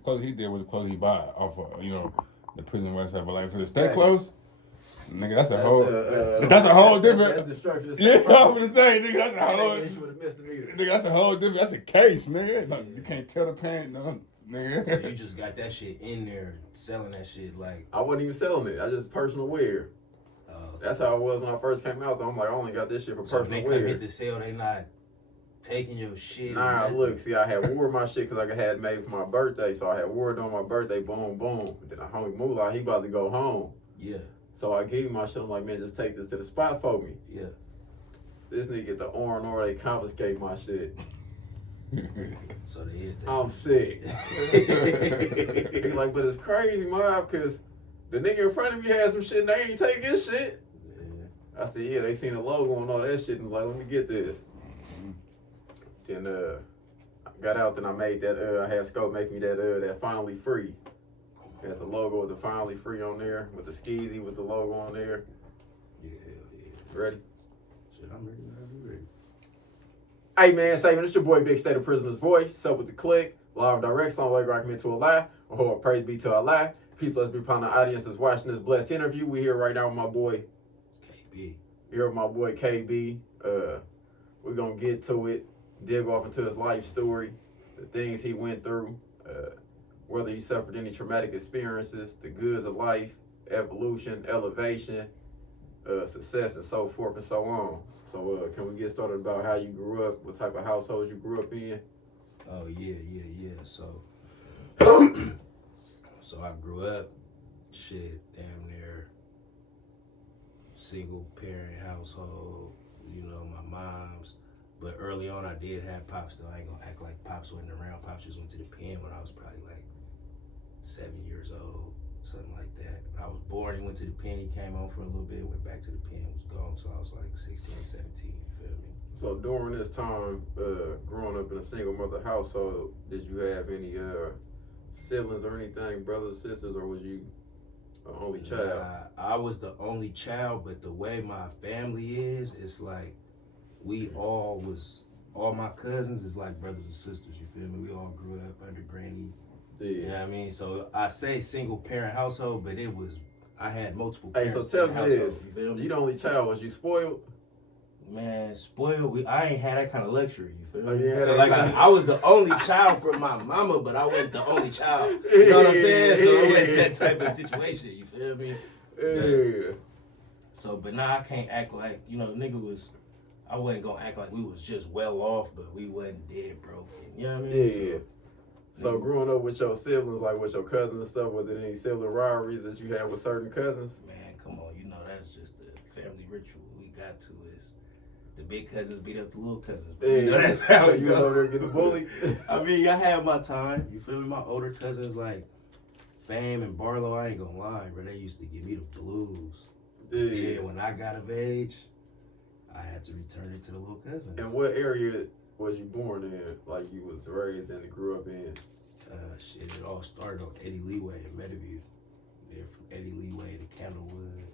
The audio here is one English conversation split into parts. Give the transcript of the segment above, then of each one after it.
the clothes he did was the clothes he bought off of, the prison website. But like for the state clothes, nigga, that's a whole different. That's destruction. Yeah, I'm gonna say, nigga, that's a whole. Nigga, that's a whole different. That's a case, nigga. Like, you can't tell the pant, no, nigga. So you just got that shit in there, selling that shit like. I wasn't even selling it. I just personal wear. That's how it was when I first came out. Though I'm like, I only got this shit for personal wear. So when they come hit the sale, they not taking your shit. Nah, look, see, I had wore my shit because I had it made for my birthday, so I had wore it on my birthday. Boom, boom. Then I homie Moolah, he about to go home. Yeah. So I gave him my shit. I'm like, man, just take this to the spot for me. Yeah. This nigga get the R&R, they confiscate my shit. So they is. I'm sick. He like, but it's crazy, man, because the nigga in front of me had some shit and they ain't take his shit. I said, yeah, they seen the logo and all that shit and was like, let me get this. Then I got out, then I made that, I had Scope make me that Finally Free. Had the logo with the Finally Free on there, with the skeezy with the logo on there. Yeah, hell yeah. Ready? Shit, I'm ready, man. I'm ready. Hey man, Saving, it's your boy Big State of Prisoner's Voice. So with the click, live and direct, some way I commit to a lie, or hold praise be to Allah. Peace, let's be upon the audience that's watching this blessed interview. We here right now with my boy KB. Here with my boy KB. We're gonna get to it, dig off into his life story, the things he went through, whether he suffered any traumatic experiences, the goods of life, evolution, elevation, success, and so forth and so on. So can we get started about how you grew up, what type of household you grew up in? Oh yeah. So so I grew up, shit, damn near single parent household, my mom's. But early on I did have Pops though. I ain't gonna act like Pops wasn't around. Pops just went to the pen when I was probably like 7 years old, something like that. When I was born, he went to the pen, he came home for a little bit, went back to the pen, was gone till I was like 16, 17, you feel me? So during this time, growing up in a single mother household, did you have any siblings or anything, brothers, sisters, or was you an only child? I was the only child, but the way my family is, it's like all my cousins is like brothers and sisters, you feel me? We all grew up under granny. Yeah. You know what I mean? So I say single parent household, but I had multiple Hey, parents. so tell me this, you the only child, was you spoiled? Man, spoiled. I ain't had that kind of luxury, you feel me? Oh, yeah, so like I was the only child for my mama, but I wasn't the only child. You know what I'm saying? So it wasn't that type of situation, you feel me? Yeah. So, but now I can't act like, I wasn't gonna act like we was just well off, but we wasn't dead broken. You know what I mean? Yeah. So growing up with your siblings, like with your cousins and stuff, was it any sibling rivalries that you had with certain cousins? Man, come on, that's just a family ritual we got to is the big cousins beat up the little cousins. Yeah. That's how so it you goes. was over there getting bullied? I mean, I had my time. You feel me? My older cousins like Fame and Barlow, I ain't gonna lie, bro. They used to give me the blues. Yeah. When I got of age, I had to return it to the little cousins. And what area was you born in? Like you was raised in and grew up in? Shit, it all started on Eddie Leeway in Meadowview. Then from Eddie Leeway to Candlewood.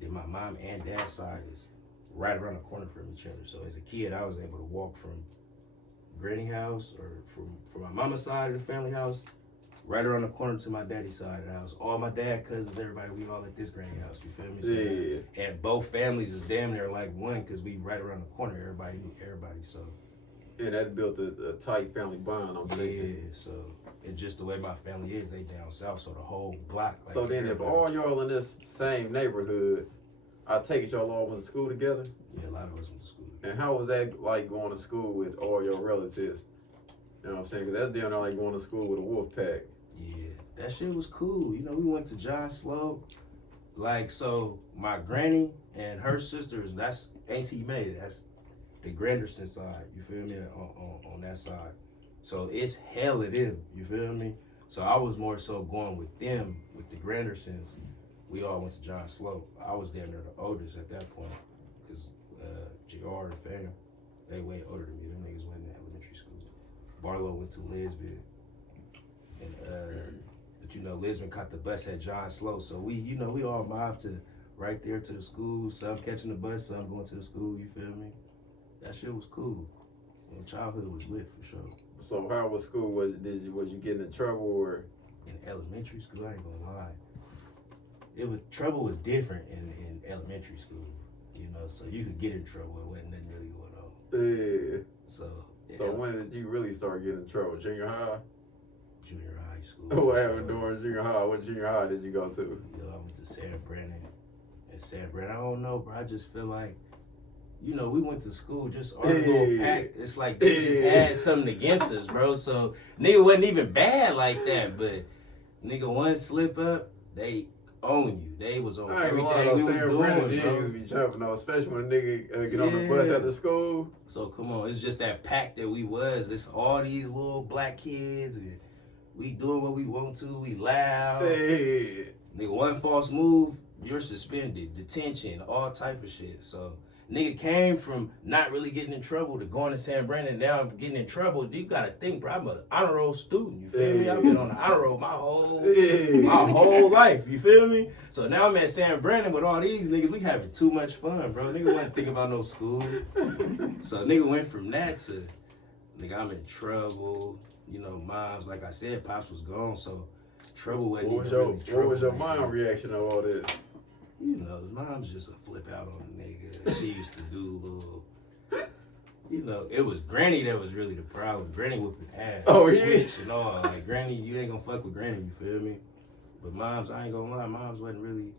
Then my mom and dad's side is right around the corner from each other. So as a kid, I was able to walk from Granny house or from my mama's side of the family house right around the corner to my daddy's side of the house. All my dad cousins, everybody, we all at this granny house, you feel me? So, Yeah. And both families is damn near like one because we right around the corner. Everybody knew everybody, so. And that built a tight family bond, I'm thinking. Yeah, so, and just the way my family is, they down south, so the whole block. Like, So then if all y'all in this same neighborhood, I take it y'all all went to school together? Yeah, a lot of us went to school. And how was that like going to school with all your relatives? You know what I'm saying? Because that's damn near like going to school with a wolf pack. Yeah, that shit was cool. We went to John Slope. Like, so my granny and her sisters, that's Auntie May. That's the Granderson side. You feel me? On that side. So it's hella them. You feel me? So I was more so going with them, with the Grandersons. We all went to John Slope. I was damn near the oldest at that point. Because JR and Fam, they way older than me. Them niggas went in elementary school. Barlow went to Lisbon. And but Lisbon caught the bus at John Slow, so we all mobbed to right there to the school. Some catching the bus, some going to the school. You feel me? That shit was cool. Childhood was lit for sure. So how was school? Was you getting in trouble or? In elementary school, I ain't gonna lie. Trouble was different in elementary school, you know. So you could get in trouble. It wasn't nothing really going on. Yeah. So. So when did you really start getting in trouble? Junior high? Junior high school. What happened during junior high? What junior high did you go to? Yo, I went to San Brandon. And San Brandon, I don't know, bro. I just feel like, you know, we went to school, just our little pack. It's like they just had something against us, bro. So nigga wasn't even bad like that, but nigga one slip up, they own you. They was on everything we was doing, bro. Niggas be jumping on, especially when a nigga get on the bus after school. So come on, it's just that pack that we was. It's all these little black kids, and we doing what we want to. We loud. Hey. Nigga, one false move, you're suspended, detention, all type of shit. So nigga came from not really getting in trouble to going to San Brandon. Now I'm getting in trouble. You gotta think, bro. I'm an honor roll student. You feel me? I've been on the honor roll my whole life. You feel me? So now I'm at San Brandon with all these niggas. We having too much fun, bro. Nigga wasn't thinking about no school. So nigga went from that to nigga, I'm in trouble. You know, moms, like I said, pops was gone, so trouble wasn't even really trouble. What was your mom reaction to all this? You know, mom's just a flip out on the nigga. She used to do little, you know, it was Granny that was really the problem. Granny whooping ass, switch and all. Like, Granny, you ain't gonna fuck with Granny, you feel me? But moms, I ain't gonna lie, moms wasn't really.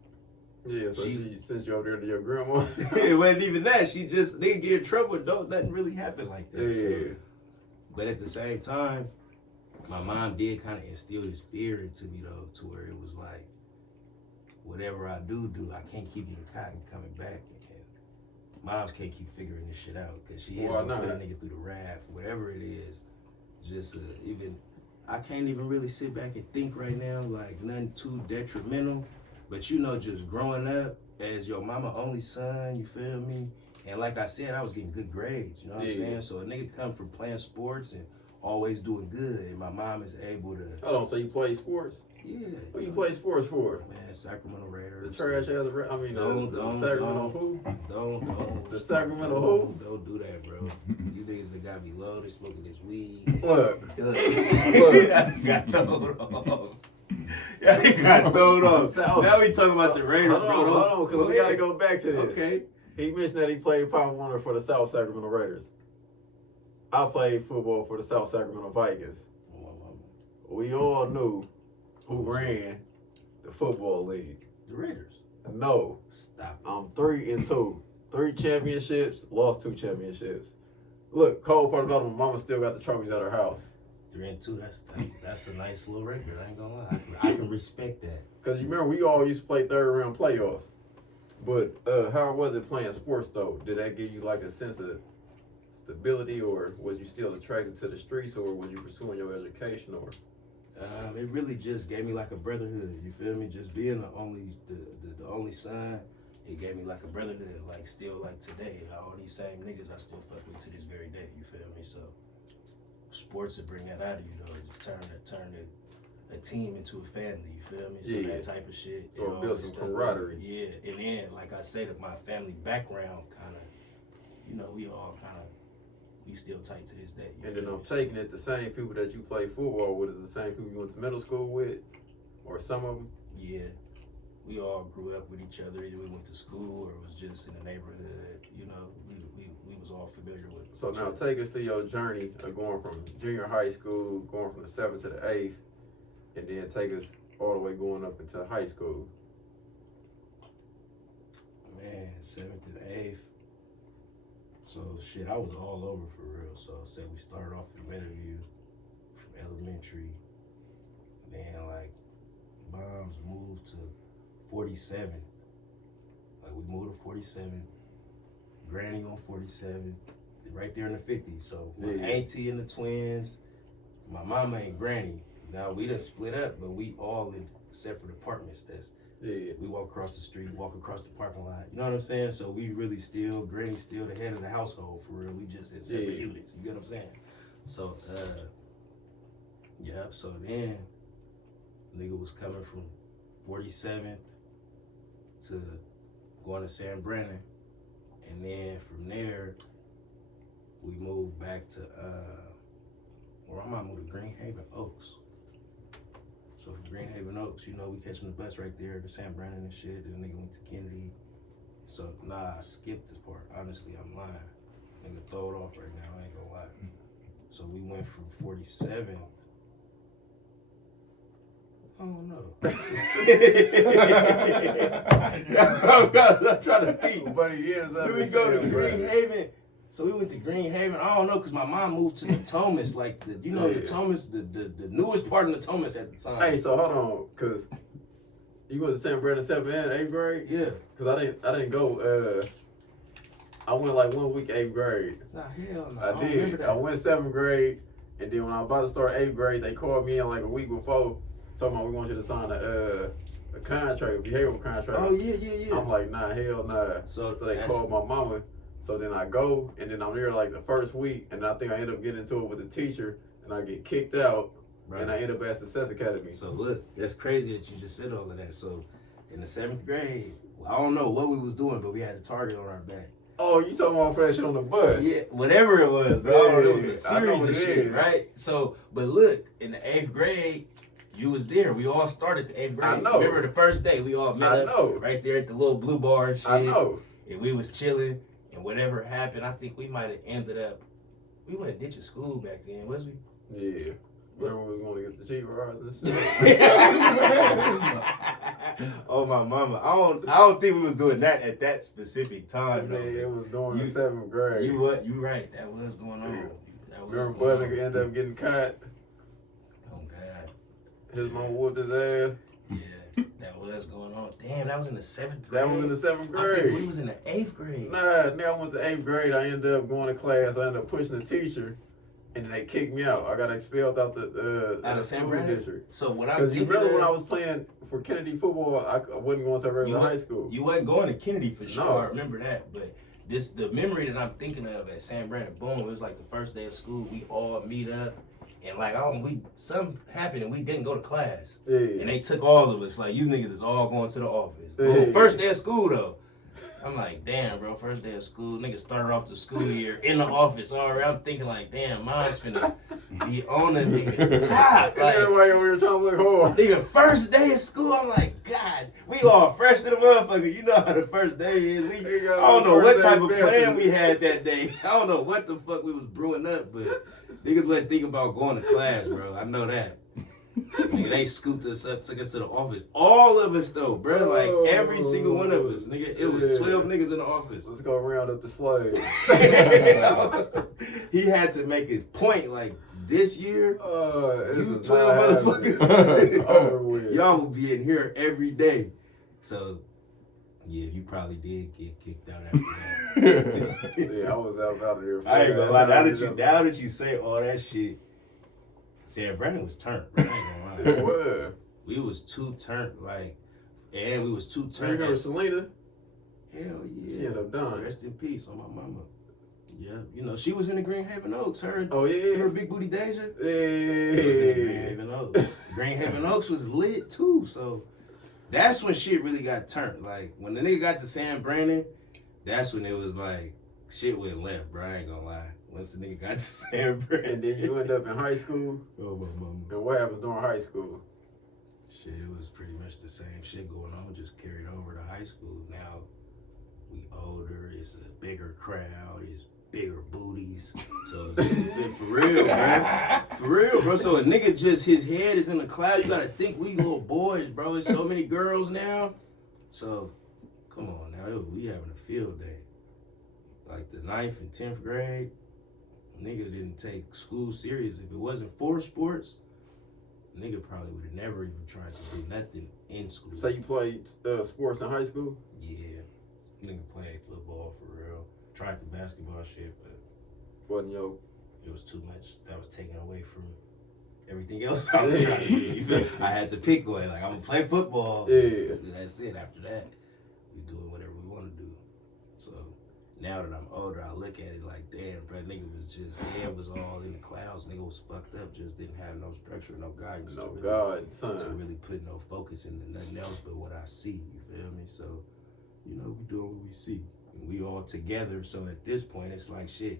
Yeah, so she sent you over there to your grandma? It wasn't even that. She just, nigga get in trouble, nothing really happen like that. Yeah. So. But at the same time, my mom did kind of instill this fear into me, though, to where it was like, whatever I do, I can't keep getting caught and coming back. And moms can't keep figuring this shit out because she is going to put a nigga through the raft, whatever it is. Just even, I can't even really sit back and think right now, like nothing too detrimental. But you know, just growing up as your mama only son, you feel me? And like I said, I was getting good grades, you know what I'm saying? So a nigga come from playing sports and always doing good, and my mom is able to. Hold on, so you play sports? Yeah. What you play sports for? Man, Sacramento Raiders. The trash ass, the Sacramento who? Don't. The Sacramento who? Don't do that, bro. You niggas that got me low, they smoking this weed. Look. Got thrown off. Yeah, he got thrown off. Now we talking about the Raiders, bro. Hold on, because we got to go back to this. Okay. He mentioned that he played Power Wonder for the South Sacramento Raiders. I played football for the South Sacramento Vikings. We all knew who ran the football league. The Raiders. No. Stop. I'm 3-2. 3 championships, lost 2 championships. Look, cold part about it, my mama still got the trophies at her house. 3-2. That's a nice little record. I ain't gonna lie. I can respect that. Cause you remember we all used to play third round playoffs. But how was it playing sports though? Did that give you like a sense of stability, or was you still attracted to the streets, or was you pursuing your education, or? It really just gave me like a brotherhood. You feel me? Just being the only son, it gave me like a brotherhood. Like still like today, all these same niggas I still fuck with to this very day. You feel me? So sports would bring that out of you though. Turn a team into a family. You feel me? So that type of shit. So it builds some camaraderie. Yeah, and then like I say, that my family background kind of, you know, we still tight to this day. And then I'm taking it, the same people that you play football with is the same people you went to middle school with, or some of them? Yeah. We all grew up with each other. Either we went to school or it was just in the neighborhood. You know, we was all familiar with. So now take us through your journey of going from junior high school, going from the 7th to the 8th, and then take us all the way going up into high school. Man, 7th and 8th. So shit, I was all over for real. So say we started off in Meadowview from elementary. Then like moms moved to 47th. Like we moved to 47th. Granny on 47th. Right there in the 50s. So my auntie and the twins, my mama and Granny. Now we done split up, but we all in separate apartments. We walk across the street, walk across the parking lot. You know what I'm saying? So we really still, Granny's still the head of the household for real. We just in separate units. You get what I'm saying? So, so then, nigga was coming from 47th to going to San Brandon. And then from there, we moved back to Well, my mom moved to Greenhaven Oaks. So from Greenhaven Oaks, you know, we catching the bus right there to San Brandon and shit. And the nigga went to Kennedy. So, I skipped this part. Honestly, I'm lying. Nigga, throw it off right now. I ain't gonna lie. So we went from 47th. I don't know. I'm trying to think. But years Then we go to Greenhaven. So we went to Greenhaven. I don't know, because my mom moved to Natomas, like, Natomas, the newest part of Natomas at the time. Hey, so hold on, because you went to San Brandon 7th and 8th grade? Yeah. Because I didn't go, I went like 1 week 8th grade. Nah, hell no. I did. I went 7th grade, and then when I was about to start 8th grade, they called me in like a week before, talking about we want you to sign a contract, a behavioral contract. Oh, yeah. I'm like, nah, hell nah. So they called my mama. So then I go, and then I'm there like the first week, and I think I end up getting into it with the teacher, and I get kicked out, and I end up at Success Academy. So look, that's crazy that you just said all of that. So in the 7th grade, I don't know what we was doing, but we had a target on our back. Oh, you talking about for that shit on the bus? Yeah, whatever it was, bro. It was a series of shit, is. right? So, but look, in the 8th grade, you was there. We all started the 8th grade. I know. Remember the first day, we all met up right there at the little blue bar and shit. I know. And we was chilling, and whatever happened, I think we might have ended up, we wasn't ditching school back then, was we? Yeah. Remember we was going to get the cheap rides and shit? Oh my mama, I don't think we was doing that at that specific time. Man, it was during the 7th grade. You what? You right. That was going on. Yeah. That was Remember going Bud on. nigga ended up getting caught? Oh God. His mom whooped his ass. Yeah, that was going on. Damn, that was in the 7th grade. That was in the 7th I grade. think we was in the 8th grade. Nah, nigga, I went to 8th grade. I ended up going to class. I ended up pushing the teacher, and then they kicked me out. I got expelled out the Out of San school Brandon? district. So what I'm Because you thinking remember of, when I was playing for Kennedy football, I wasn't going to regular high school. You wasn't going to Kennedy for sure. No. I remember that. But the memory that I'm thinking of at San Brandon, boom, it was like the first day of school. We all meet up. And like, something happened and we didn't go to class. Yeah. And they took all of us. Like, you niggas is all going to the office. Yeah. Boom, first day of school though. I'm like, damn, bro, first day of school. Niggas started off the school year in the office already. I'm thinking like, damn, mine's finna be on the nigga top. Like, everybody over here trying to look hard. nigga, first day of school, I'm like, God, we all fresh to the motherfucker. You know how the first day is. I don't know what type of plan we had that day. I don't know what the fuck we was brewing up, but niggas wasn't thinking about going to class, bro. I know that. Nigga, they scooped us up, took us to the office. All of us, though, bro. Like, every single one of us. Nigga, it was 12 niggas in the office. Let's go round up the slaves. He had to make a point, like, this year, you 12 motherfuckers. motherfuckers, y'all will be in here every day. So, yeah, you probably did get kicked out after that. Yeah, I was out of there. I ain't gonna lie. Now that you say all that shit, San Brandon was turned. Bro. I ain't gonna lie. What? We was too turned, like, and we was too You turned. remember Selena? Hell yeah. She ended up dying. Rest in peace on my mama. Yeah, you know, she was in the Greenhaven Oaks. Her, Oh yeah. her big booty Deja. Hey. It was in Greenhaven Oaks. Greenhaven Oaks was lit too, so that's when shit really got turned. Like when the nigga got to San Brandon, that's when it was like shit went left, bro. I ain't gonna lie. Once the nigga got to San Brandon. And then you end up in high school. Oh my mama. And what happens during high school? Shit, it was pretty much the same shit going on, just carried over to high school. Now we older, it's a bigger crowd, it's bigger booties. So for real, man. For real, bro. So a nigga just his head is in the cloud. You gotta think we little boys, bro. There's so many girls now. So come on now, we having a field day. Like the 9th and 10th grade, nigga didn't take school serious. If it wasn't for sports, nigga probably would have never even tried to do nothing in school. So you played sports in high school? Yeah. Nigga played football for real. Tried the basketball shit, but Wasn't yo. it was too much that was taken away from everything else I was trying to do. You feel? I had to pick one. Like, I'm going to play football. Yeah. That's it. After that, we doing whatever we want to do. So now that I'm older, I look at it like, damn, bro, nigga was just, head was all in the clouds. Nigga was fucked up. Just didn't have no structure, no guidance. No to really, God, son. to really put no focus into nothing else but what I see. You feel me? So, you know, we doing what we see. And we all together. So at this point, it's like, shit,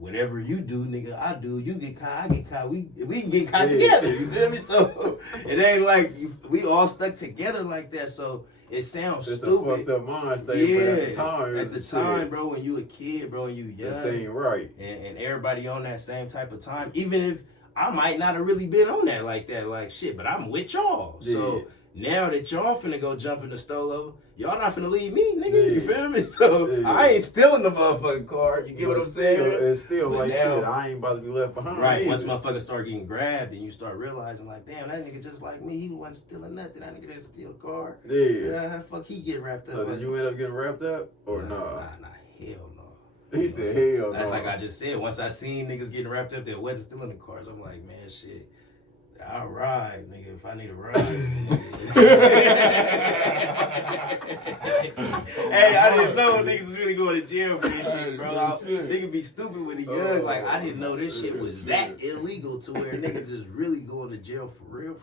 whatever you do, nigga, I do. You get caught, I get caught. We can get caught together. You feel me? So it ain't like we all stuck together like that. So it sounds it's stupid. a fucked up mind state, but at the time, at the time, bro, when you a kid, bro, and you young, it ain't right, and everybody on that same type of time, even if I might not have really been on that like that, like shit, but I'm with y'all. Yeah. So now that y'all finna go jump in the Stolo, y'all not finna leave me, nigga. Yeah. You feel me? So I ain't stealing the motherfucking car. You get what I'm saying? It's still but like now, shit. I ain't about to be left behind. Right. Once motherfuckers start getting grabbed, and you start realizing like, damn, that nigga just like me. He wasn't stealing nothing. That nigga didn't steal a car. Yeah. How the fuck he get wrapped up? So did you end up getting wrapped up or nah? Nah, Hell no. He said hell no. That's like I just said. Once I seen niggas getting wrapped up, that wasn't stealing the cars. I'm like, man, shit. I'll ride, nigga, if I need a ride. Hey, I didn't know niggas was really going to jail for this shit, bro. Niggas be stupid when they young. Like, I didn't know this shit was that illegal to where niggas is really going to jail for real.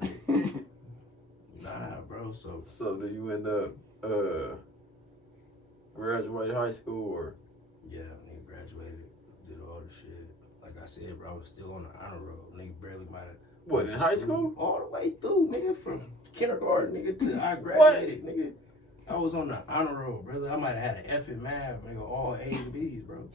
Like, nah, bro, so do you end up graduating high school or? Yeah, nigga graduated, did all the shit. Like I said, bro, I was still on the honor roll. Nigga barely might have. What, in high school? All the way through, nigga, from kindergarten, nigga, to I graduated, nigga. I was on the honor roll, brother. I might have had an F in math, nigga, all A's and B's, bro.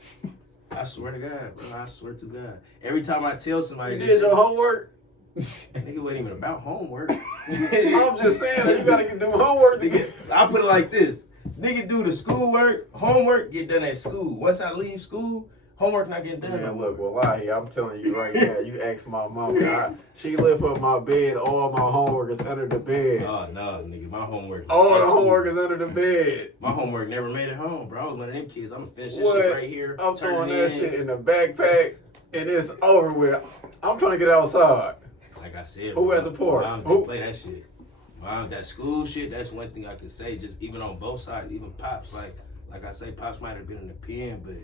I swear to God, bro. I swear to God. Every time I tell somebody you did your homework? Nigga wasn't even about homework. I'm just saying that you gotta do homework. Nigga, I put it like this. Nigga do the schoolwork, homework get done at school. Once I leave school, homework not getting done. Man, look, wallahi, I'm telling you right now, you ask my mama, she lift up my bed, all my homework is under the bed. Oh, no, nigga, my homework. All the homework is under the bed. My homework never made it home, bro. I was one of them kids. I'm gonna finish this shit right here. I'm throwing that shit in the backpack, and it's over with. I'm trying to get outside. Like I said, who at the park? Moms didn't play that shit. Mom, that school shit, that's one thing I could say, just even on both sides, even Pops, like I say, Pops might have been in the pen, but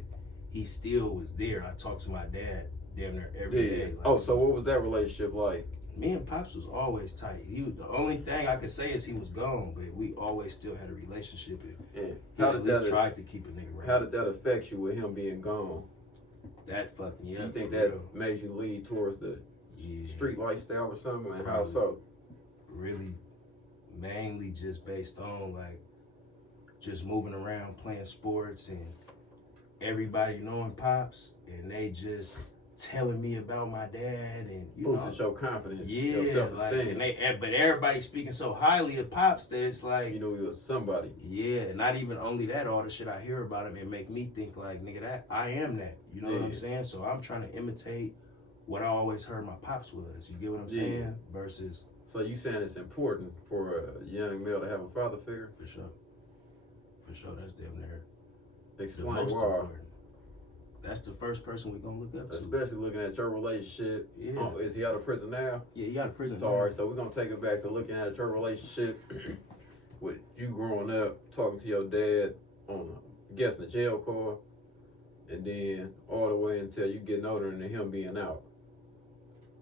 he still was there. I talked to my dad damn near every day. Like, so what was that relationship like? Me and Pops was always tight. He was, the only thing I could say is he was gone, but we always still had a relationship. And he at least tried to keep a nigga right. How did that affect you with him being gone? That fucked me up. You think that made you lead towards the street lifestyle or something? And how so? Really, mainly just based on like just moving around, playing sports, and everybody knowing Pops, and they just telling me about my dad, and you know, your confidence, yeah, your self-esteem. Like, but everybody speaking so highly of Pops that it's like, you know, he was somebody. Yeah, not even only that, all the shit I hear about him, it make me think like, nigga, that I am that. You know what I'm saying? So I'm trying to imitate what I always heard my Pops was. You get what I'm saying? Versus. So you saying it's important for a young male to have a father figure? For sure. For sure, that's damn near. Explain why. That's the first person we're gonna look up to. Especially looking at your relationship. Yeah. Is he out of prison now? Yeah, he out of prison. So, all right, so we're gonna take it back to looking at your relationship with you growing up, talking to your dad on, guessing a jail call, and then all the way until you getting older and him being out.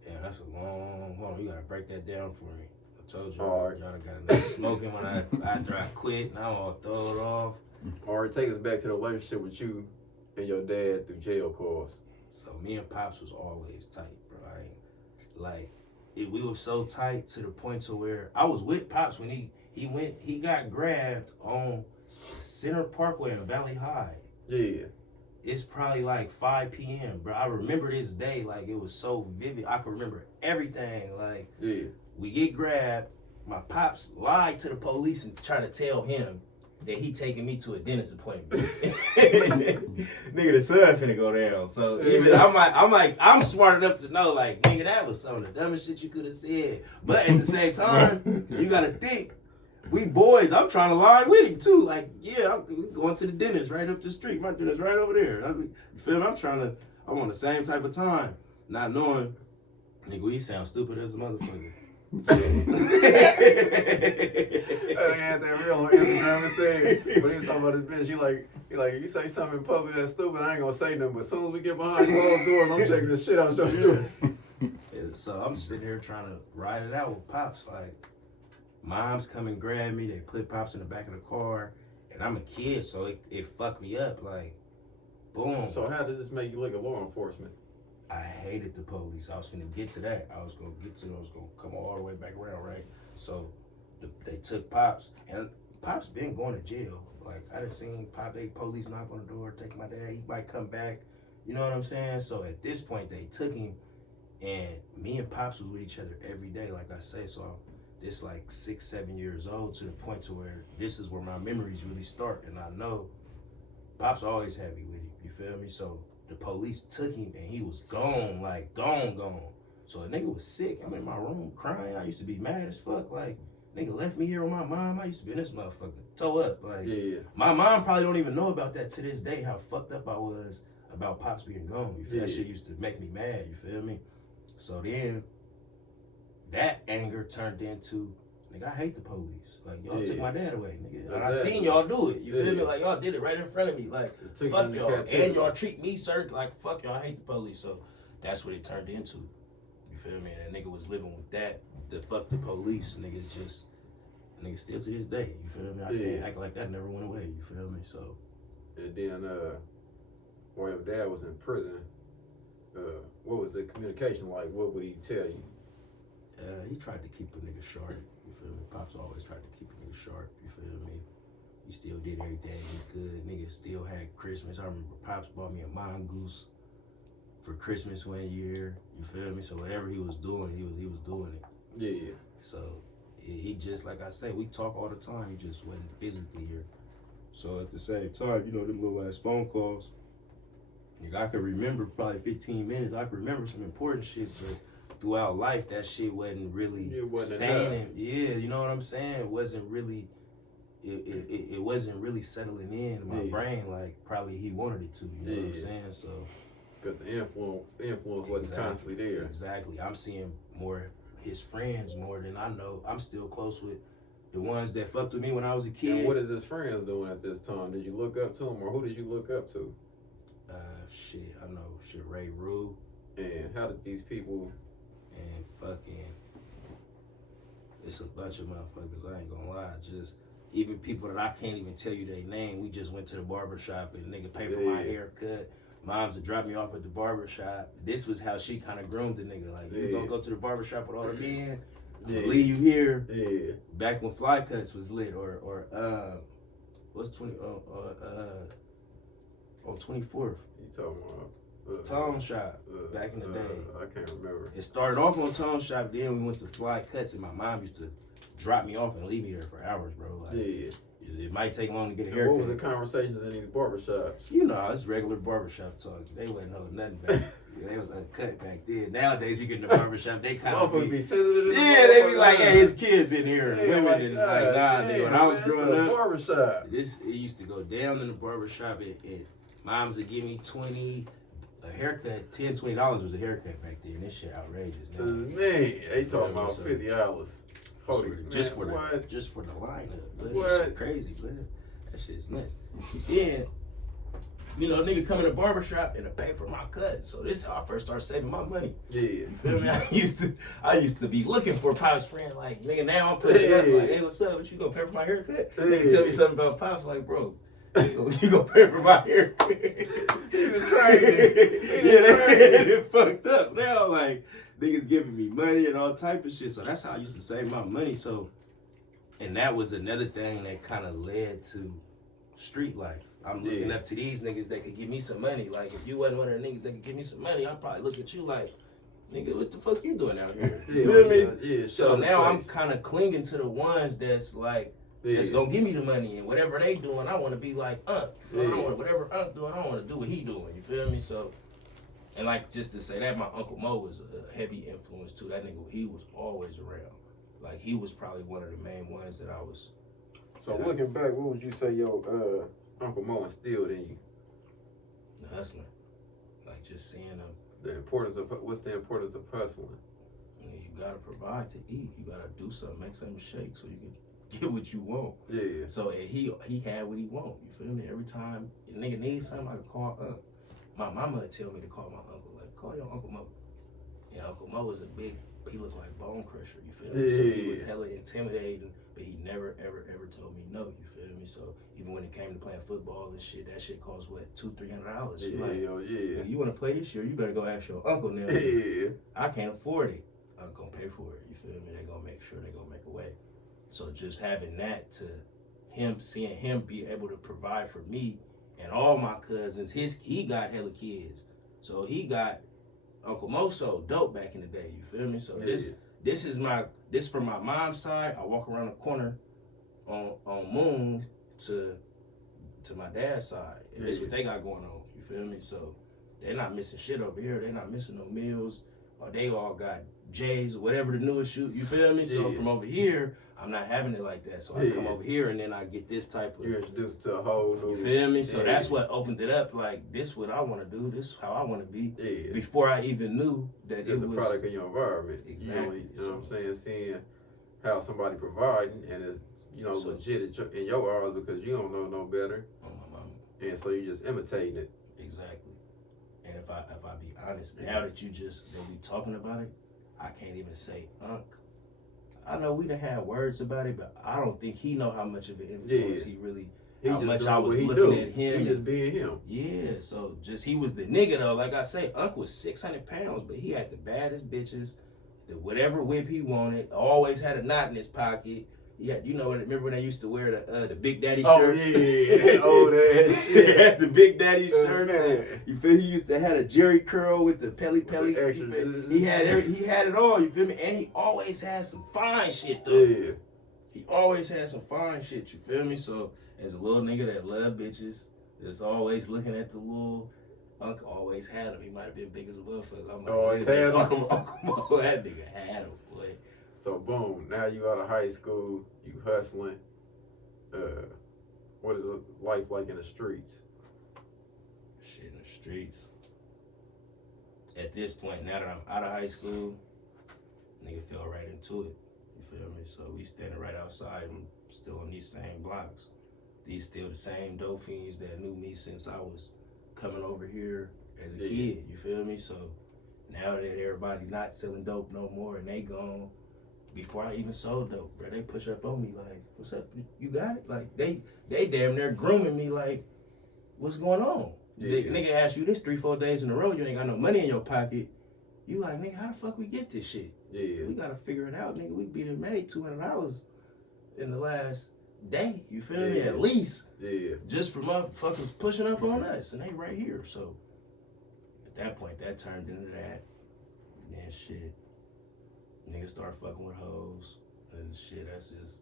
Yeah, that's a long. Hold on, you gotta break that down for me. I told you, all right. Y'all done got enough smoking when after I quit. Now I'm gonna throw it off. All right, take us back to the relationship with you and your dad through jail calls. So me and Pops was always tight, bro. We were so tight to the point to where I was with Pops when he got grabbed on Center Parkway in Valley High. Yeah. It's probably like 5 p.m., bro. I remember this day like it was so vivid. I could remember everything. Like, we get grabbed. My Pops lied to the police and trying to tell him that he taking me to a dentist appointment. Nigga, the sun finna go down. So even I'm smart enough to know, like, nigga, that was some of the dumbest shit you could have said. But at the same time, you gotta think, we boys, I'm trying to lie with him too. Like, yeah, I'm going to the dentist right up the street. My dentist right over there. You feel me? I'm on the same type of time. Not knowing, nigga, we sound stupid as a motherfucker. I had that real on Instagram and said, but he was talking about this bitch, he like, you say something in public that's stupid, I ain't gonna say nothing, but as soon as we get behind closed doors, I'm checking the shit out your stupid. So I'm sitting here trying to ride it out with Pops. Like, moms come and grab me, they put Pops in the back of the car, and I'm a kid, so it fucked me up. Like, boom. So how does this make you look at law enforcement? I hated the police. I was finna get to that. I was gonna come all the way back around, right? So they took Pops, and Pops been going to jail. Like, I done seen police knock on the door, take my dad, he might come back. You know what I'm saying? So at this point, they took him, and me and Pops was with each other every day, like I say. So this like 6, 7 years old, to the point to where this is where my memories really start. And I know Pops always had me with him, you feel me? So the police took him, and he was gone, like gone. So a nigga was sick. I'm in my room crying. I used to be mad as fuck. Like, nigga left me here with my mom. I used to be in this motherfucker, toe up. Like, my mom probably don't even know about that to this day, how fucked up I was about Pops being gone. You feel that shit used to make me mad, you feel me? So then that anger turned into, nigga, I hate the police. Like, y'all took my dad away, nigga. Exactly. I seen y'all do it. You feel me? Like, y'all did it right in front of me. Like, fuck y'all. And y'all treat me, sir, like, fuck y'all. I hate the police. So that's what it turned into. You feel me? And that nigga was living with that. The fuck the police. Nigga still to this day. You feel me? I can't act like that never went away. You feel me? So. And then, while your dad was in prison, what was the communication like? What would he tell you? He tried to keep a nigga sharp. You feel me? Pops always tried to keep a nigga sharp. You feel me? He still did everything he could. Nigga still had Christmas. I remember Pops bought me a mongoose for Christmas one year. You feel me? So whatever he was doing, he was doing it. Yeah. So he just, like I say, we talk all the time. He just wasn't physically here. So at the same time, you know, them little ass phone calls, nigga, I could remember probably 15 minutes. I could remember some important shit, but throughout life, that shit wasn't really staying. Yeah, you know what I'm saying? It wasn't really, it wasn't really settling in my brain like probably he wanted it to. You know what I'm saying? So because the influence wasn't constantly there. Exactly. I'm seeing more his friends more than I know. I'm still close with the ones that fucked with me when I was a kid. And what is his friends doing at this time? Did you look up to him, or who did you look up to? Shit, I know Ray Rue. And how did these people? And fucking, it's a bunch of motherfuckers, I ain't gonna lie. Just even people that I can't even tell you their name. We just went to the barbershop and nigga paid for my haircut. Moms would drop me off at the barbershop. This was how she kind of groomed the nigga. Like, you gonna go to the barbershop with all the men? I'm gonna leave you here. Yeah. Back when Fly Cuts was lit, or what's 20 on 24th. You talking about? Tone Shop, back in the day. I can't remember. It started off on Tone Shop, then we went to Fly Cuts, and my mom used to drop me off and leave me there for hours, bro. Like, it might take long to get a haircut. What was the conversations in these barbershops? You know, it's regular barbershop talk. They wasn't holding nothing back. They was uncut back then. Nowadays, you get in the barbershop, they kind of be sensitive. Yeah, they be like, hey, his kids in here. And women is like, nah, nigga. When I was growing up, barbershop. It used to go down in the barbershop, and moms would give me 20. A haircut, $10, $20 was a haircut back then. This shit outrageous. Now. Man, they talking about $50. Just for the lineup. What? That shit crazy, man. That shit's nuts. Then, you know, nigga come in the barbershop and I pay for my cut. So this is how I first started saving my money. Yeah. You feel me? I used to be looking for Pop's friend. Like, nigga, now I'm putting up like, hey, what's up? What you gonna pay for my haircut? Nigga tell me something about Pop's, like, bro. You gonna pay for my haircut? He was crazy. It fucked up now. Like, niggas giving me money and all type of shit. So that's how I used to save my money. So, and that was another thing that kind of led to street life. I'm looking up to these niggas that could give me some money. Like, if you wasn't one of the niggas that could give me some money, I'd probably look at you like, nigga, what the fuck you doing out here? You feel me? Yeah, so now I'm kind of clinging to the ones that's like, that's gonna give me the money, and whatever they doing, I want to be like Unc. Whatever Unc doing, I don't want to do what he doing. You feel me? So, and like, just to say that, my Uncle Mo was a heavy influence too. That nigga, he was always around. Like, he was probably one of the main ones that I was. So looking back, what would you say your Uncle Mo instilled in you? The hustling, like just seeing him. What's the importance of hustling? You gotta provide to eat. You gotta do something, make something shake, so you can get what you want. Yeah. So he had what he want. You feel me? Every time a nigga needs something, I could call Unc. My mama would tell me to call my uncle. Like, call your Uncle Mo. Yeah, Uncle Mo was a big he looked like Bone Crusher, you feel me? So he was hella intimidating, but he never, ever, ever told me no, you feel me? So even when it came to playing football and shit, that shit cost what, $200-$300? Yeah, like, yeah. You want to play this year? You better go ask your uncle now. Yeah. I can't afford it. I'm gonna pay for it. You feel me? They gonna make sure they gonna make a way. So just having that to him, seeing him be able to provide for me and all my cousins, he got hella kids. So he got Uncle Moso dope back in the day. You feel me? So this from my mom's side. I walk around the corner on Moon to my dad's side, and this what they got going on. You feel me? So they're not missing shit over here. They're not missing no meals. Or they all got J's or whatever the newest shoot. You feel me? So from over here, I'm not having it like that. So I come over here and then I get this type of. You're introduced to a whole new. You feel me? So that's what opened it up. Like this, what I want to do. This how I want to be. Before I even knew that it's a product of your environment. Exactly. You know what I'm saying? Seeing how somebody providing and it's legit in your eyes because you don't know no better. Oh my mama. And so you just imitating it. Exactly. And if I be honest, now that we talking about it, I can't even say Unc. I know we done had words about it, but I don't think he know how much of an influence he really. How much I was looking at him. He just being him. Yeah, so he was the nigga though. Like I say, Unc was 600 pounds, but he had the baddest bitches. Whatever whip he wanted, always had a knot in his pocket. He had, remember when they used to wear the Big Daddy shirts? Oh yeah, old ass shit. He had the Big Daddy shirts. You feel? He used to have a Jerry curl with the pelly. He had it all. You feel me? And he always had some fine shit though. Yeah. He always had some fine shit. You feel me? So as a little nigga that love bitches, that's always looking at the little. Uncle always had him. He might have been big as a motherfucker. I'm like, always had him. Uncle Mo. That nigga had him, boy. So boom, now you out of high school, you hustling. What is life like in the streets? Shit in the streets. At this point, now that I'm out of high school, nigga fell right into it. You feel me? So we standing right outside and still on these same blocks. These still the same dope fiends that knew me since I was coming over here as a kid. You feel me? So now that everybody not selling dope no more and they gone, before I even sold dope, bro, they push up on me like, what's up? You got it? Like, they damn near grooming me like, what's going on? Nigga ask you this 3-4 days in a row, you ain't got no money in your pocket. You like, nigga, how the fuck we get this shit? Yeah. We gotta figure it out, nigga. We made $200 in the last day, you feel me? At least. Yeah. Just for motherfuckers pushing up on us, and they right here. So, at that point, that turned into that. And shit. Niggas start fucking with hoes and shit. That's just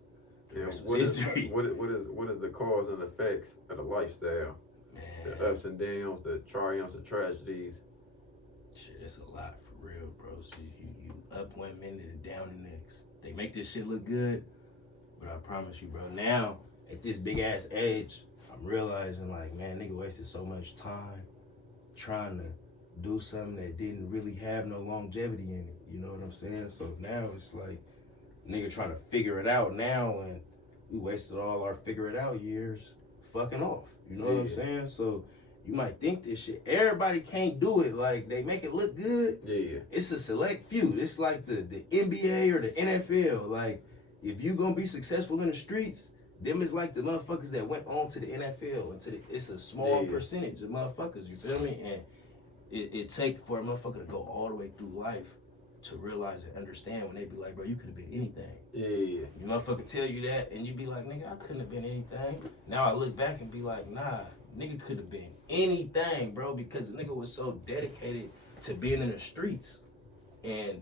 history. What is the cause and effects of the lifestyle? Man. The ups and downs, the triumphs, the tragedies. Shit, it's a lot for real, bro. So you up one minute and down the next. They make this shit look good, but I promise you, bro. Now at this big ass age, I'm realizing like, man, nigga wasted so much time trying to do something that didn't really have no longevity in it. You know what I'm saying? So now it's like nigga trying to figure it out now, and we wasted all our figure it out years fucking off. You know what I'm saying? So you might think this shit, everybody can't do it. Like they make it look good. Yeah. It's a select few. It's like the NBA or the NFL. Like if you gonna be successful in the streets, them is like the motherfuckers that went on to the NFL and it's a small percentage of motherfuckers. You feel me? And it take for a motherfucker to go all the way through life to realize and understand when they be like, bro, you could have been anything. Yeah. You motherfucker tell you that and you be like, nigga, I couldn't have been anything. Now I look back and be like, nah, nigga could have been anything, bro, because the nigga was so dedicated to being in the streets and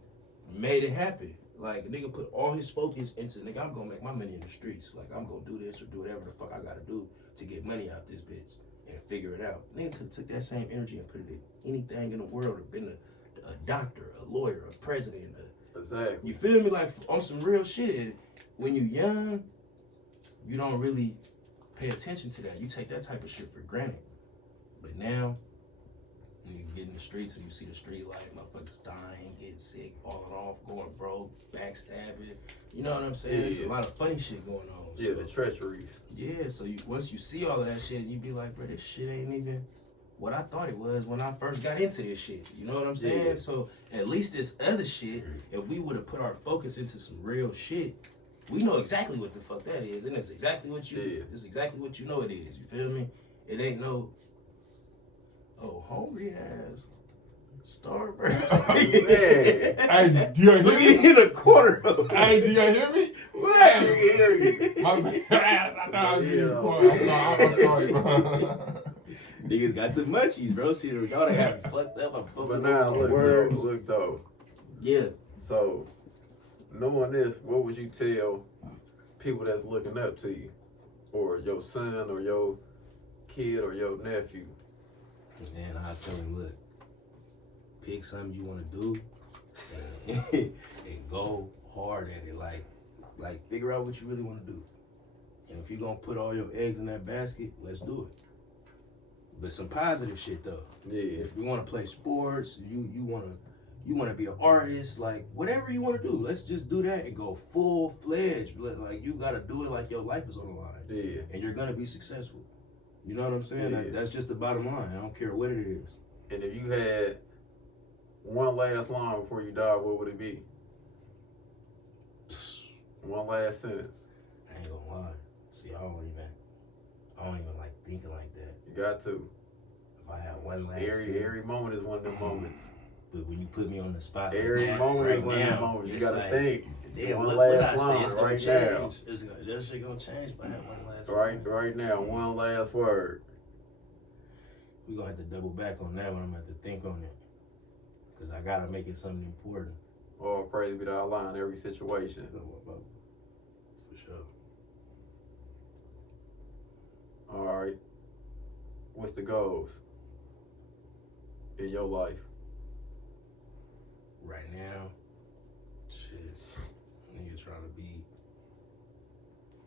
made it happen. Like, a nigga put all his focus into, nigga, I'm gonna make my money in the streets. Like, I'm gonna do this or do whatever the fuck I gotta do to get money out this bitch and figure it out. Nigga could have took that same energy and put it in anything in the world, or been a doctor, a lawyer, a president. Exactly. You feel me? Like, on some real shit. And when you young, you don't really pay attention to that. You take that type of shit for granted. But now, when you get in the streets and you see the street life, motherfuckers dying, getting sick, falling off, going broke, backstabbing. You know what I'm saying? There's a lot of funny shit going on. Yeah, so, the treacheries. Yeah, so once you see all of that shit, you be like, bro, this shit ain't even what I thought it was when I first got into this shit. You know what I'm saying? Yeah. So at least this other shit, if we would have put our focus into some real shit, we know exactly what the fuck that is, and it's exactly what you. It's exactly what you know it is. You feel me? It ain't no. Oh, hungry ass. Starburst. Man. Hey, do you hear Look me? at in the corner. Hey, do you hear me? What? I didn't hear you. My bad. I thought I was being Yeah. quiet. I'm sorry, bro. Niggas got the munchies, bro. See, y'all done got me fucked up. I'm fucking But now, up words. look though. Yeah. So, knowing this, what would you tell people that's looking up to you? Or your son, or your kid, or your nephew? And I tell them, look, pick something you want to do and go hard at it. Like figure out what you really want to do. And if you're going to put all your eggs in that basket, let's do it. But some positive shit, though. Yeah. If you want to play sports, you want to be an artist, like whatever you want to do, let's just do that and go full-fledged. Like you got to do it like your life is on the line. Yeah. And you're going to be successful. You know what I'm saying? Yeah. That's just the bottom line. I don't care what it is. And if you had one last line before you die, what would it be? One last sentence. I ain't gonna lie. See, I don't even like thinking like that. You got to. If I had one last Every moment is one of them moments. But when you put me on the spot, Every like, moment right is one of them now, moments. You it's gotta like, think. Damn, one what last I say? line It's gonna right change. now. That shit gonna change if I have one last line. Right now, one last word. We gonna have to double back on that one. I'm gonna have to think on it. Cause I gotta make it something important. All praise be to Allah in every situation. For sure. All right. What's the goals in your life? Right now, shit, nigga trying to be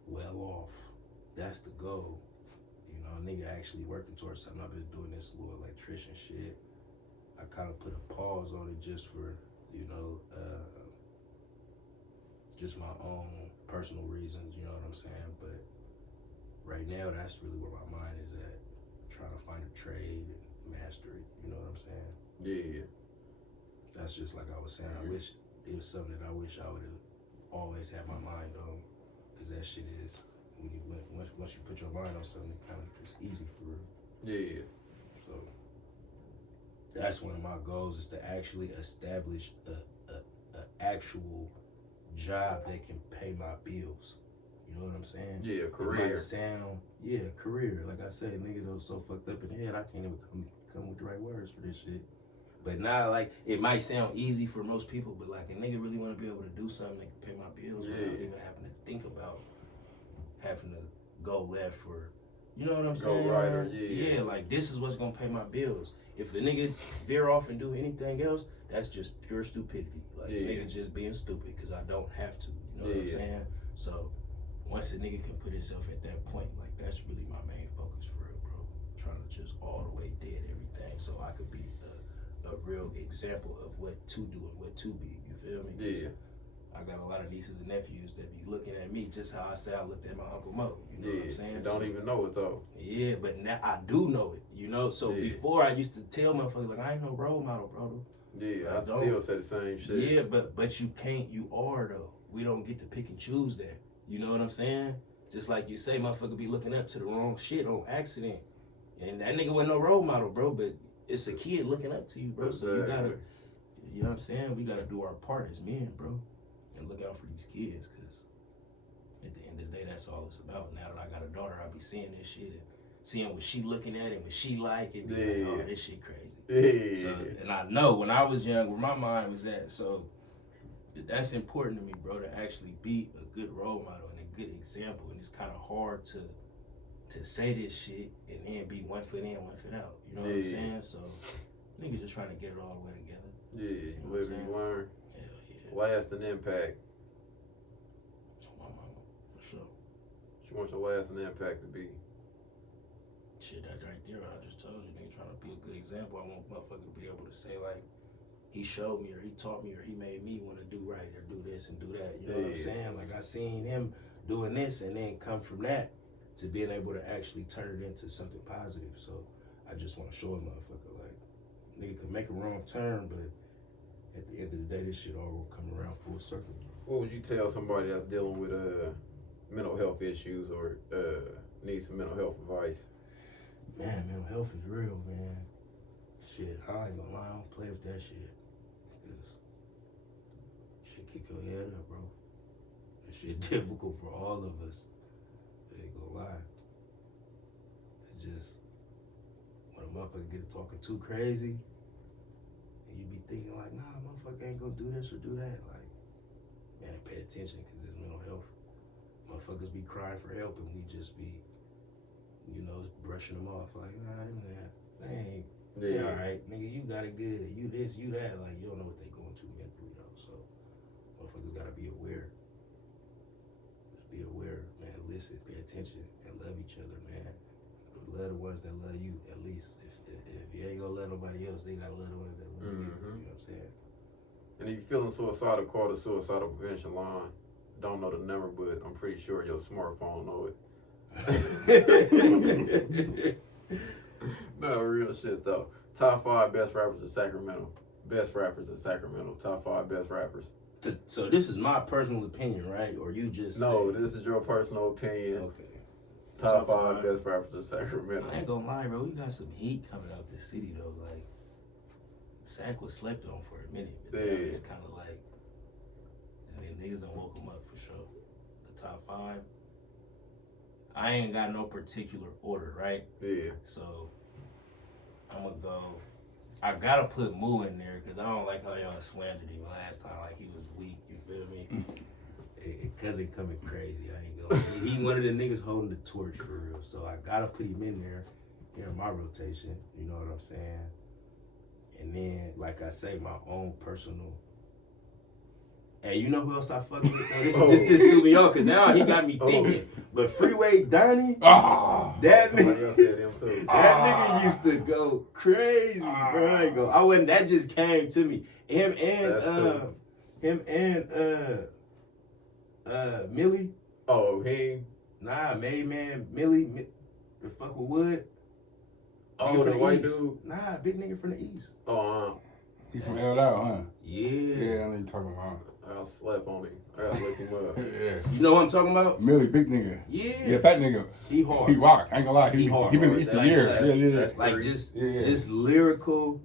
well off. That's the goal. You know, nigga actually working towards something. I've been doing this little electrician shit. I kind of put a pause on it just for, you know, just my own personal reasons, you know what I'm saying? But right now, that's really where my mind is at. Trying to find a trade and master it, you know what I'm saying? Yeah. That's just like I was saying. I wish it was something that I wish I would have always had my mind on, because that shit is once you put your mind on something, it kind of it's easy for real. Yeah. So that's one of my goals, is to actually establish a actual job that can pay my bills. You know what I'm saying? Yeah, It career. might sound, career. Like I said, niggas are so fucked up in the head, I can't even come with the right words for this shit. But now, like, it might sound easy for most people, but like a nigga really want to be able to do something that can pay my bills without even having to think about having to go left or, you know what I'm saying? Go right or yeah. Yeah, like this is what's gonna pay my bills. If the nigga veer off and do anything else, that's just pure stupidity. Like the nigga just being stupid because I don't have to. You know what I'm saying? So once a nigga can put himself at that point, like that's really my main focus for real, bro. Trying to just all the way dead everything so I could be a real example of what to do and what to be. You feel me? Yeah. I got a lot of nieces and nephews that be looking at me just how I say I looked at my Uncle Mo. You know what I'm saying? You don't even know it though. Yeah, but now I do know it, you know? So before I used to tell motherfuckers, like, I ain't no role model, bro. Yeah, like, I still say the same shit. Yeah, but you can't, you are though. We don't get to pick and choose that. You know what I'm saying? Just like you say, motherfucker be looking up to the wrong shit on accident. And that nigga wasn't no role model, bro, but it's a kid looking up to you, bro. So you gotta, you know what I'm saying? We gotta do our part as men, bro. And look out for these kids, because at the end of the day, that's all it's about. Now that I got a daughter, I be seeing this shit and seeing what she looking at and what she like, and be like, oh, this shit crazy. Yeah. So, and I know when I was young, where my mind was at. So that's important to me, bro, to actually be a good role model and a good example. And it's kind of hard to say this shit and then be 1 foot in, 1 foot out. You know what I'm saying? So niggas just trying to get it all the way together. Yeah, you live and you learn. Hell yeah. Last and impact. My mama, for sure. What you want your last and impact to be? Shit, that right there, I just told you, nigga, trying to be a good example. I want motherfucker to be able to say, like, he showed me or he taught me or he made me want to do right or do this and do that. You know what I'm saying? Like, I seen him doing this and then come from that to being able to actually turn it into something positive. So I just want to show a motherfucker like nigga could make a wrong turn, but at the end of the day, this shit all gonna come around full circle. What would you tell somebody that's dealing with mental health issues or needs some mental health advice? Man, mental health is real, man. Shit, I ain't gonna lie, I don't play with that shit. Cause shit, keep your head up, bro. That shit difficult for all of us. I ain't gonna lie. It's just when a motherfucker get talking too crazy, and you be thinking like, nah, motherfucker ain't gonna do this or do that. Like, man, pay attention, cause it's mental health. Motherfuckers be crying for help, and we just be, you know, brushing them off like, nah, they ain't. Yeah, all right, nigga, you got it good. You this, you that. Like, you don't know what they going through mentally, though. So, motherfuckers gotta be aware. Just be aware, man. Listen, pay attention, and love each other, man. Love the ones that love you, at least. If you ain't gonna love nobody else, they gotta love the ones that love you. You know what I'm saying? And if you're feeling suicidal, call the suicidal prevention line. Don't know the number, but I'm pretty sure your smartphone know it. No, real shit though. Top 5 best rappers in Sacramento. Best rappers in Sacramento. Top 5 best rappers. So this is my personal opinion, right? Or you just No, this is your personal opinion. Okay. Top 5 best rappers in Sacramento. I ain't gonna lie, bro. We got some heat coming out this city though. Like, Sac was slept on for a minute, but now it's kind of like, I mean, niggas done woke him up for sure. The top 5. I ain't got no particular order, right? Yeah. So I'm gonna go. I gotta put Moo in there because I don't like how y'all slandered him last time, like he was weak. You feel me? Cousin coming crazy. I ain't gonna. He one of the niggas holding the torch for real. So I gotta put him in there in my rotation. You know what I'm saying? And then, like I say, my own personal. Hey, you know who else I fucking with? This threw me off because now he got me thinking. But Freeway Donnie, that nigga used to go crazy, bro. I ain't go. I wasn't. That just came to me. Him and Millie. Oh, him. Nah, Made Man, Millie, the fuck with Wood. Oh, the white dude. Nah, big nigga from the East. He from L out, huh? Yeah. Yeah, I know you talking about. I'll slap on him. I gotta look him up. Yeah. You know what I'm talking about? Millie, big nigga. Yeah. Yeah, fat nigga. He hard. He rock. I ain't gonna lie. He hard. He been in the East for years. Yeah. Like just lyrical.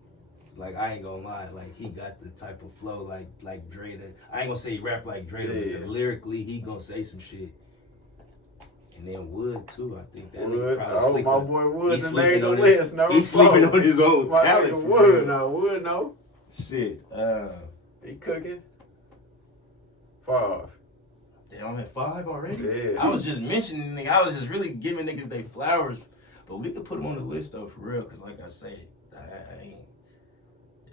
Like I ain't gonna lie. Like he got the type of flow like Dre. I ain't gonna say he rap like Dre, but lyrically he gonna say some shit. And then Wood too. I think that nigga probably my boy Wood. The name's on list. He's sleeping on his own talent. Wood no. Shit. He cooking. 5. Damn, I'm at 5 already? Yeah. I was just mentioning niggas. I was just really giving niggas they flowers. But we could put them on the list though, for real. Because like I said, I ain't.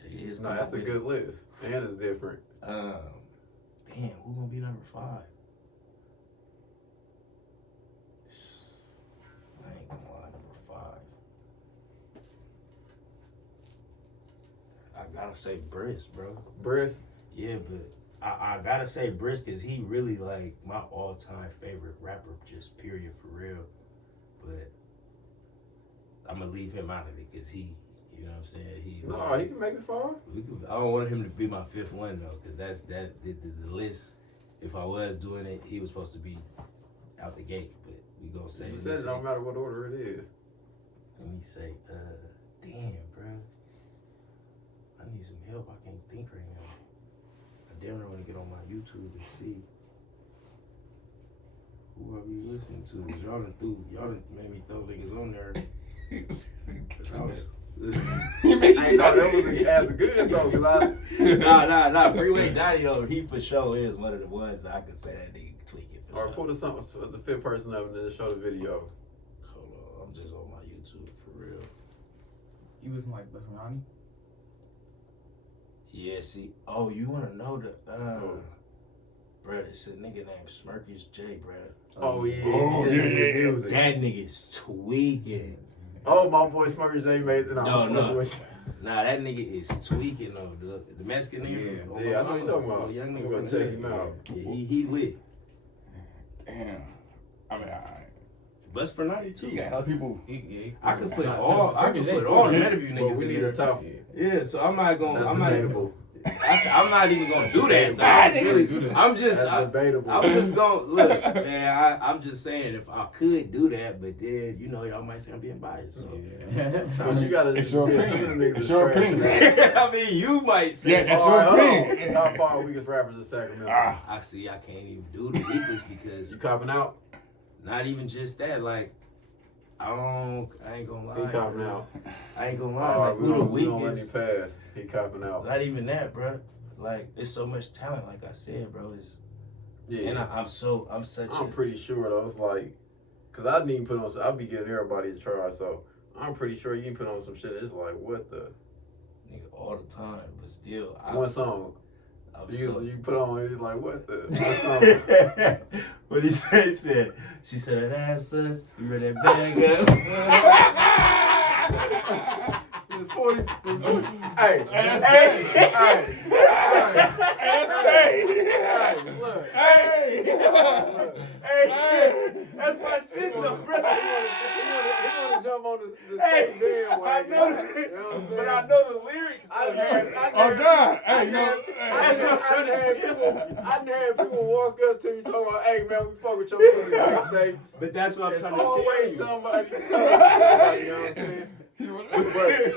It is. No, that's a good list. And it's different. Damn, who gonna be number 5? I ain't gonna lie, number 5. I gotta say Brisk, bro. Brisk? Yeah, but I gotta say Brisk is he really like my all-time favorite rapper, just period, for real. But I'm gonna leave him out of it because he, you know what I'm saying? He can make it 5. I don't want him to be my 5th one though, because that's the list. If I was doing it, he was supposed to be out the gate. But we gonna say. You said it don't matter what order it is. Let me say, damn, bro. I need some help. I can't think right now. I damn near want to get on my YouTube and see who I be listening to. Y'all done made me throw niggas on there. I know that was as good though, cause Nah. Freeway Donnie though, he for sure is one of the ones that I could say that nigga tweaking. Or pull the something as a 5th person up and then show the video. Hold on, I'm just on my YouTube for real. He was like Ronnie. Yeah, see. Oh, you want to know the bruh, it's a nigga named Smirkish J, bruh. Oh yeah. That nigga's tweaking. Oh, my boy Smurkish J made it. No. Nah, that nigga is tweaking though. The Mexican nigga. Yeah, I know you're talking about. Young nigga I'm gonna check him out. Yeah, he lit. Damn. I mean, Bust for 92. You got hella people. I could put all the interview But niggas we in need there. a top. Yeah, so I'm not gonna. That's I'm not. debatable. I'm not even gonna do that. I'm just. That's debatable. I'm just gonna look, man. I'm just saying if I could do that, but then y'all might say I'm being biased. So. But you gotta. It's your opinion. It's your opinion. I mean, you might say. Yeah, that's your opinion. Top 5 weakest rappers in Sacramento. I see. I can't even do the weakest because You copping out? not even just that. Like, I ain't gonna lie. He copping out. I ain't gonna lie. All right, Like, who the we don't let weakest? him pass. He copping out. Not even that, bro. Like, it's so much talent. Like I said, bro. It's Yeah. and I'm such. I'm pretty sure though. It's like, cause I didn't even put on. I'll be giving everybody a try. So I'm pretty sure you can put on some shit. It's like what the. Nigga all the time, but still. One song. You put on. It's like what the. What song? What he said. She said that ass sus. You read that bag up. It's 40. Hey. That's Hey. Hey. Look. Hey, that's my shit though, bro. He wanna jump on the Hey, same bandwagon. I know that, You know what I'm saying? but I know the lyrics. I done had, Oh God! Hey, I done had people walk up to me talking about, hey man, we fuck with your music backstage. But that's what I'm There's trying to tell always you. somebody, you know what I'm saying? But I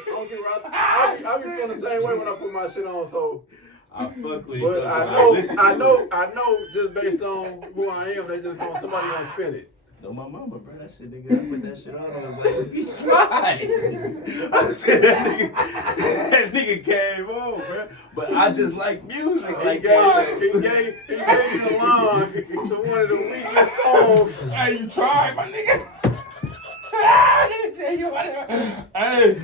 don't care what I be feeling the same way when I put my shit on, so. I fuck with But it. I know just based on who I am, they just gonna, somebody gonna spin it. No, my mama, bro. That shit, nigga. I put that shit on. I was like, he slide. I said that nigga came on, bro. But I just like music. He Like gave me the line to one of the weakest songs. Hey, you tried, my nigga. Hey,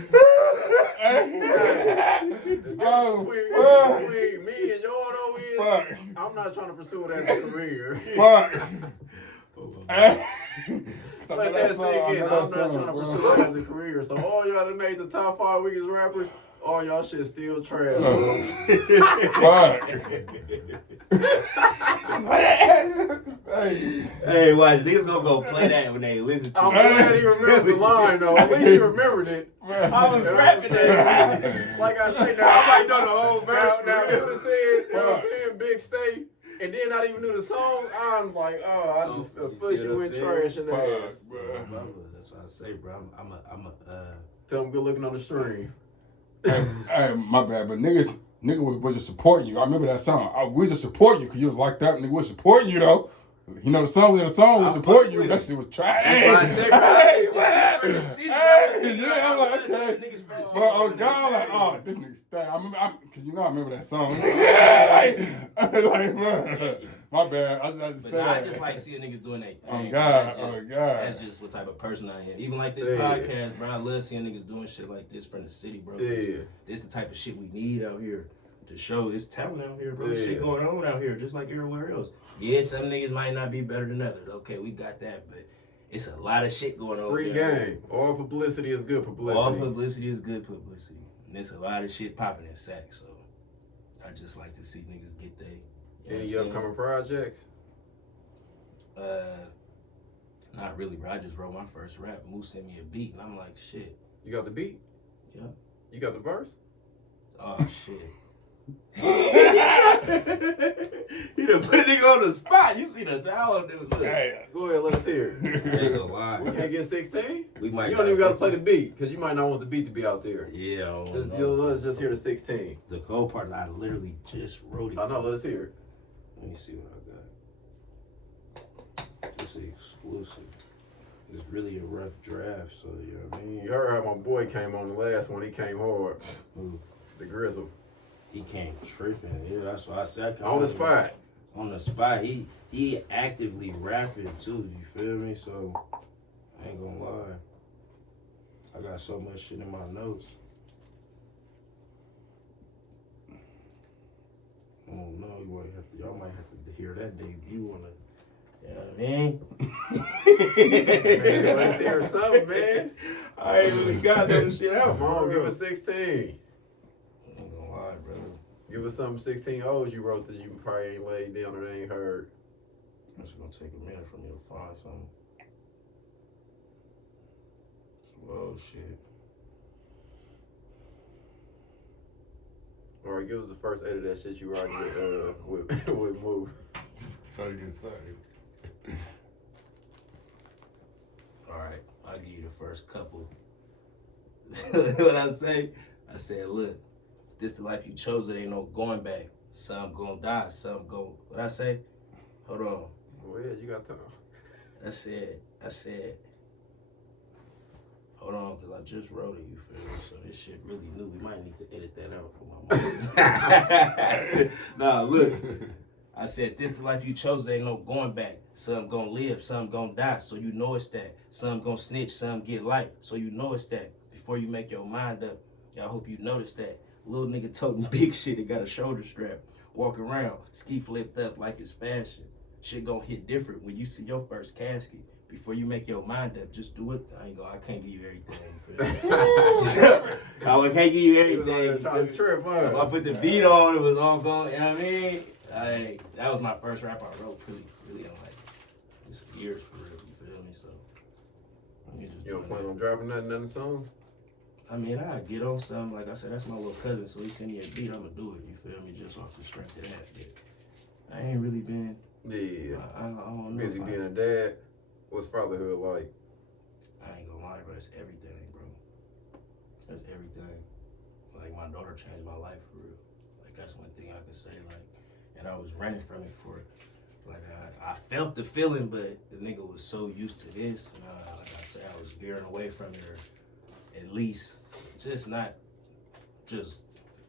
Between me and your auto is, fuck, I'm not trying to pursue that as a career. fuck. Hey. Like that say again, I'm not trying to pursue that as a career. So all y'all that made the top 5 weakest rappers, all y'all shit still trash. Fuck. Hey, watch. Niggas gonna go play that when they listen to I'm it. glad he remembered the line though. At least he remembered it. I was rapping that shit. Like I say now, I might know the whole verse. Now for you real. would have said, you know what I'm saying, Big Stay, and then not even knew the song. I'm like, I just push you in trash in the ass. That's what I say, bro. I'm a Tell him good looking on the stream. Hey, my bad, but nigga was just supporting you. I remember that song. We just support you because you was like that. Nigga was supporting you though. You know the song was supporting you. That shit was trash. That's why I say, bro. It's just for the city, bro. Yeah, I'm like, okay. Niggas for the city. But oh God, I'm like, oh, this nigga stay. I remember that song. like, bro, my bad. I just But said I just like seeing niggas doing that Oh thing. God, That's God. just what type of person I am. Even like this Yeah. podcast, bro. I love seeing niggas doing shit like this from the city, bro. Yeah. This the type of shit we need out here to show this talent out here, bro. Yeah. Shit going on out here, just like everywhere else. Yeah, some niggas might not be better than others. Okay, we got that, but it's a lot of shit going on. Free game. All publicity is good publicity. All publicity is good publicity. And there's a lot of shit popping in Sac, so I just like to see niggas get they. Any upcoming projects? Not really, bro. I just wrote my first rap. Moose sent me a beat, and I'm like, shit. You got the beat? Yeah. You got the verse? Oh, shit. He done put a nigga on the spot. You see the down. Hey. Go ahead, let us hear it. Ain't gonna lie. We can't get 16? We might You don't even got to play the beat because you might not want the beat to be out there. Yeah, I don't Just, know. let's just hear the 16. The cold part, I literally just wrote it. I know, let us hear it. Let me see what I got. This is exclusive. It's really a rough draft, so you know what I mean? You heard how my boy came on the last one. He came hard. Who? The Grizzle. He came tripping. Yeah, that's why I said. On the spot. On the spot. He actively rapping too, you feel me? So, I ain't gonna lie. I got so much shit in my notes. I don't know. Y'all might have to hear that debut on it. You know what I mean? Man, let's hear something, man. I ain't really got no shit out. Come on, for give real. us 16. I ain't gonna lie, brother. Give us some 16 O's you wrote that you probably ain't laid down or they ain't heard. It's gonna take a minute for me to find something. Oh shit. All right, give us the first 8 of that shit you rocked with Move. Try to get started. All right, I'll give you the first couple. What I say? I said, look, this the life you chose. It ain't no going back. Some gonna die. Some go. What I say? Hold on. Go ahead, you got time. I said. Hold on, because I just wrote it, you feel me? So this shit really new. We might need to edit that out for my mom. Nah, look. I said, this the life you chose, there ain't no going back. Some gonna live, some gonna die, so you know it's that. Some gonna snitch, some get light, so you know it's that. Before you make your mind up, I hope you notice that. Little nigga toting big shit that got a shoulder strap. Walk around, ski flipped up like it's fashion. Shit gonna hit different when you see your first casket. Before you make your mind up, just do it. I can't give you everything. I can't give you everything. Trying to trip, huh? If I put the beat on, it was all going, you know what I mean? That was my first rap I wrote really on it's years for real, you feel me? So you don't plan on dropping nothing song? I mean, I get on something, like I said, that's my little cousin, so he send me a beat, I'ma do it, you feel me? Just off the strength of that. But I ain't really been I don't know. Busy being a dad. What's fatherhood like? I ain't gonna lie, bro, it's everything, bro. That's everything. Like my daughter changed my life for real. Like that's one thing I could say, like, and I was running from it for like I felt the feeling, but the nigga was so used to this, and like I said, I was veering away from it, or at least just not just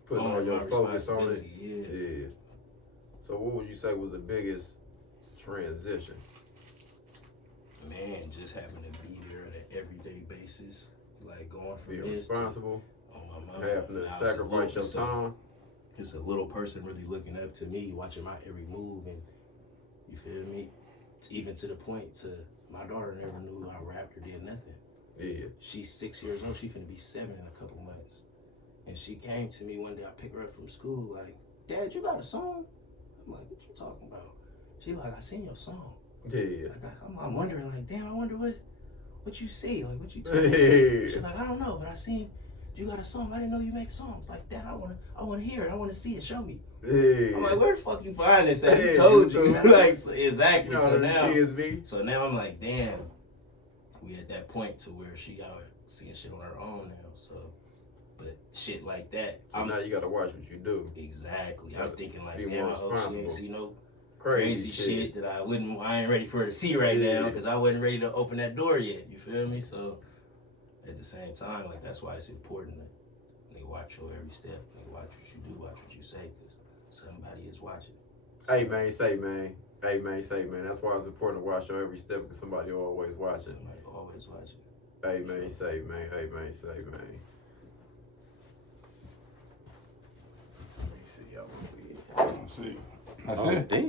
putting all your focus on it. Yeah. So what would you say was the biggest transition? Man, just having to be there on an everyday basis, like going from being this responsible, to, oh my mama, having to sacrifice your time. Just a little person really looking up to me, watching my every move, and you feel me? Even to the point to my daughter never knew I rapped or did nothing. Yeah. She's 6 years old. She finna be 7 in a couple months, and she came to me one day. I picked her up from school, like, Dad, you got a song? I'm like, what you talking about? She like, I seen your song. Yeah. Like I'm wondering, like, damn, I wonder what you see, like, what you talking about? She's like, I don't know, but I seen you got a song. I didn't know you make songs. Like, Dad, I wanna hear it. I wanna see it. Show me. Yeah. I'm like, where the fuck you find this at? Who told you? Like, exactly. You know So now I'm like, damn, we at that point to where she out seeing shit on her own now. So, but shit like that. So now you gotta watch what you do. Exactly. I'm thinking like, be damn, more I hope she ain't responsible. see no Crazy shit that I ain't ready for her to see right now, because I wasn't ready to open that door yet. You feel me? So at the same time, like, that's why it's important that they watch your every step. They watch what you do, watch what you say, because somebody is watching. Hey man, say man. That's why it's important to watch your every step, because somebody always watching. Somebody always watching. Hey man, say man. Hey man, say man. Let me see y'all. See, that's it. Damn.